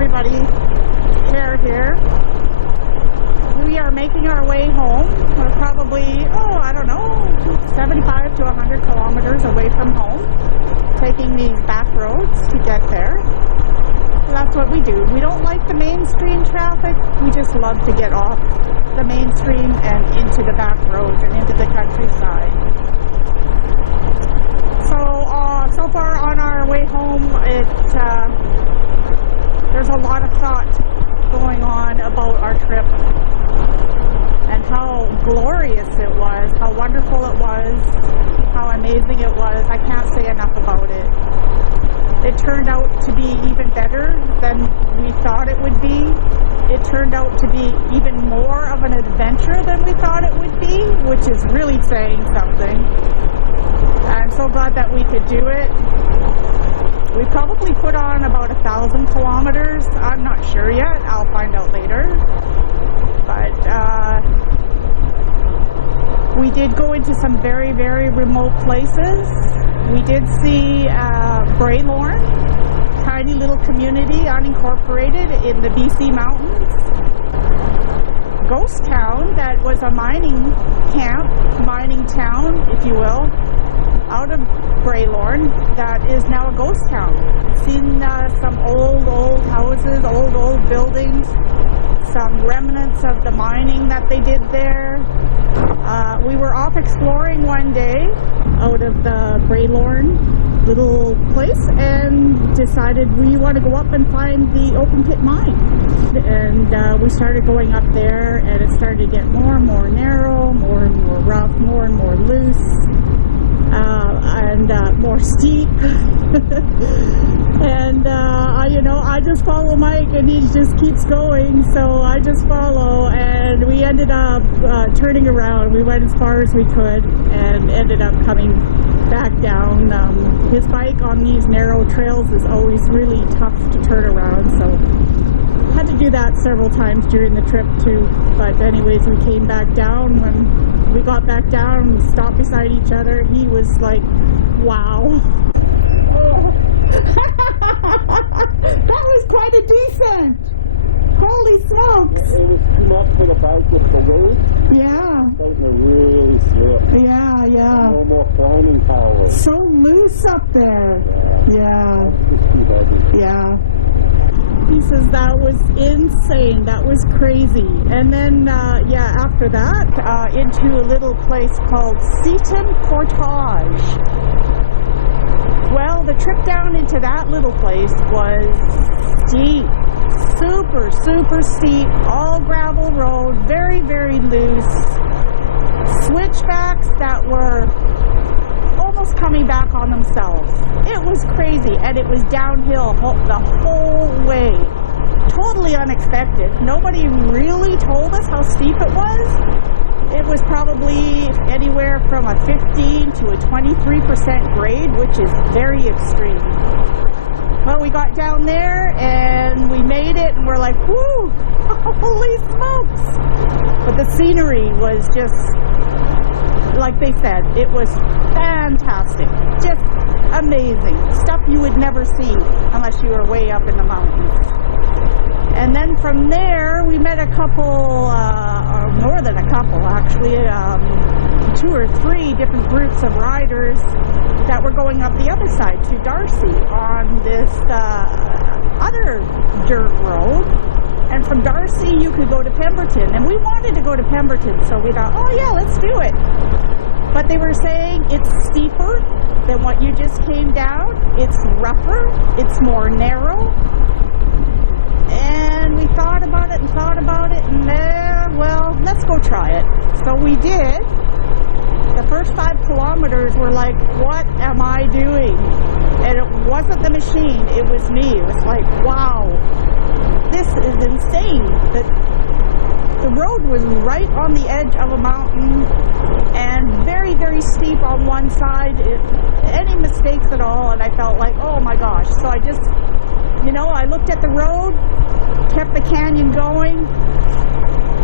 everybody care here. We are making our way home. We're probably, I don't know, 75 to 100 kilometers away from home, taking these back roads to get there. That's what we do. We don't like the mainstream traffic. We just love to get off the mainstream and into the back roads and into the countryside. So far on our way home, there's a lot of thought going on about our trip and how glorious it was, how wonderful it was, how amazing it was. I can't say enough about it. It turned out to be even better than we thought it would be. It turned out to be even more of an adventure than we thought it would be, which is really saying something. I'm so glad that we could do it. We probably put on about 1,000 kilometers. I'm not sure yet. I'll find out later. But we did go into some very, very remote places. We did see Braylorn, tiny little community, unincorporated in the BC mountains. Ghost town that was a mining camp, mining town, if you will, out of Braylorn, that is now a ghost town. Seen some old houses, old buildings, some remnants of the mining that they did there. We were off exploring one day out of the Braylorn little place and decided we want to go up and find the open pit mine. And we started going up there, and it started to get more and more narrow, more and more rough, more and more loose. And more steep. And I just follow Mike, and he just keeps going, so I just follow, and we ended up turning around. We went as far as we could and ended up coming back down. His bike on these narrow trails is always really tough to turn around, so had to do that several times during the trip too. But anyways, we came back down. When we got back down and stopped beside each other, he was like, wow. That was quite a descent. Holy smokes. It was too much for the bike with the weight. Yeah. Starting to really slip. Yeah. No more climbing power. So loose up there. Yeah. It's too heavy. Yeah. He says that was insane. That was crazy. And then, after that, into a little place called Seaton Portage. Well, the trip down into that little place was steep. Super, super steep. All gravel road. Very, very loose. Switchbacks that were almost coming back on themselves. It was crazy, and it was downhill the whole way. Totally unexpected. Nobody really told us how steep it was. It was probably anywhere from a 15 to a 23% grade, which is very extreme. Well, we got down there and we made it, and we're like, whoo, holy smokes. But the scenery was just, like they said, it was fantastic. Just amazing. Stuff you would never see unless you were way up in the mountains. And then from there, we met a couple, or more than a couple actually, 2 or 3 different groups of riders that were going up the other side to Darcy on this other dirt road. And from Darcy, you could go to Pemberton. And we wanted to go to Pemberton, so we thought, oh yeah, let's do it. But they were saying it's steeper than what you just came down. It's rougher. It's more narrow. And we thought about it, and well, let's go try it. So we did. The first 5 kilometers were like, what am I doing? And it wasn't the machine, it was me. It was like, wow, this is insane. The road was right on the edge of a mountain and very, very steep on one side. Any mistakes at all, and I felt like, oh my gosh. So I just, I looked at the road, kept the canyon going,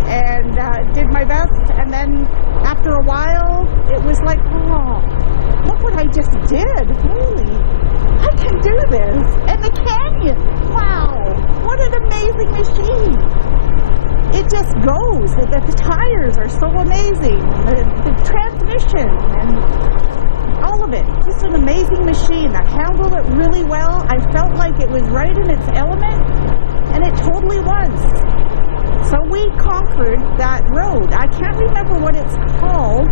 and did my best. And then after a while, it was like, oh, look what I just did. Holy I can do this. And the canyon, wow, what an amazing machine. It just goes. The tires are so amazing. The transmission and all of it. Just an amazing machine. I handled it really well. I felt like it was right in its element, and it totally was. So we conquered that road. I can't remember what it's called.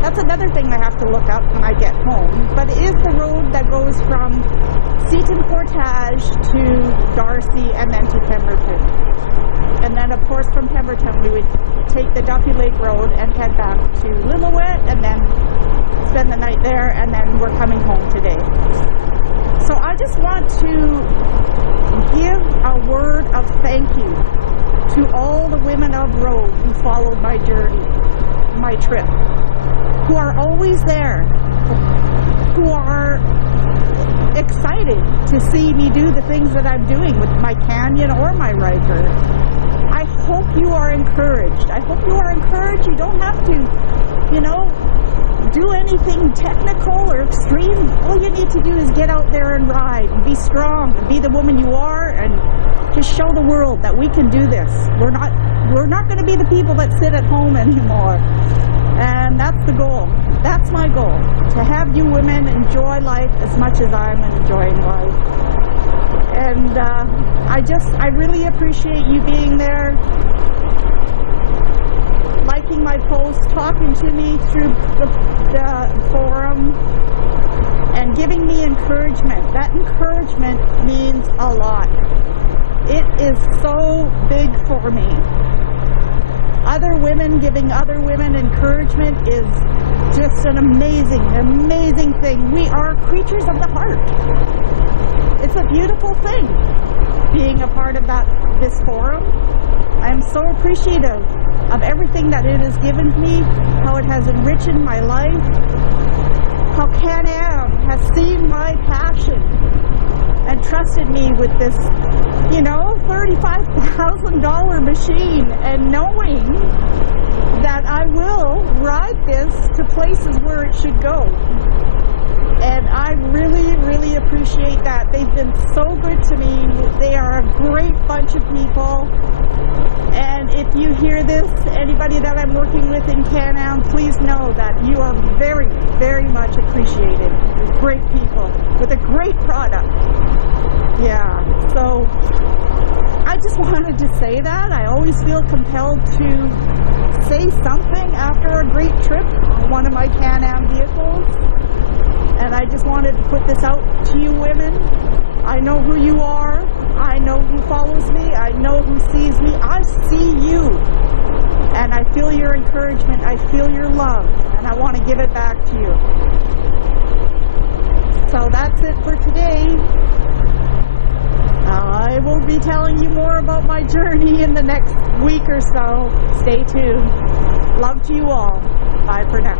That's another thing I have to look up when I get home. But it is the road that goes from Seaton Portage to Darcy and then to Pemberton. And then, of course, from Pemberton, we would take the Duffy Lake Road and head back to Lillooet and then spend the night there, and then we're coming home today. So I just want to give a word of thank you to all the women of road who followed my journey, my trip, who are always there, who are excited to see me do the things that I'm doing with my Canyon or my Riker. I hope you are encouraged. I hope you are encouraged. You don't have to, do anything technical or extreme. All you need to do is get out there and ride and be strong and be the woman you are and just show the world that we can do this. We're not going to be the people that sit at home anymore. And that's the goal. That's my goal, to have you women enjoy life as much as I'm enjoying life. And I really appreciate you being there, liking my posts, talking to me through the forum, and giving me encouragement. That encouragement means a lot. It is so big for me. Other women giving other women encouragement is just an amazing, amazing thing. We are creatures of the heart. It's a beautiful thing being a part of this forum. I am so appreciative of everything that it has given me, how it has enriched my life, how Can-Am has seen my passion and trusted me with this, $35,000 machine, and knowing that I will ride this to places where it should go. And I really, really appreciate that. They've been so good to me. They are a great bunch of people. And if you hear this, anybody that I'm working with in Can-Am, please know that you are very, very much appreciated. You're great people with a great product. Yeah, so I just wanted to say that. I always feel compelled to say something after a great trip on one of my Can-Am vehicles. And I just wanted to put this out to you women. I know who you are. I know who follows me. I know who sees me. I see you. And I feel your encouragement. I feel your love. And I want to give it back to you. So that's it for today. I will be telling you more about my journey in the next week or so. Stay tuned. Love to you all. Bye for now.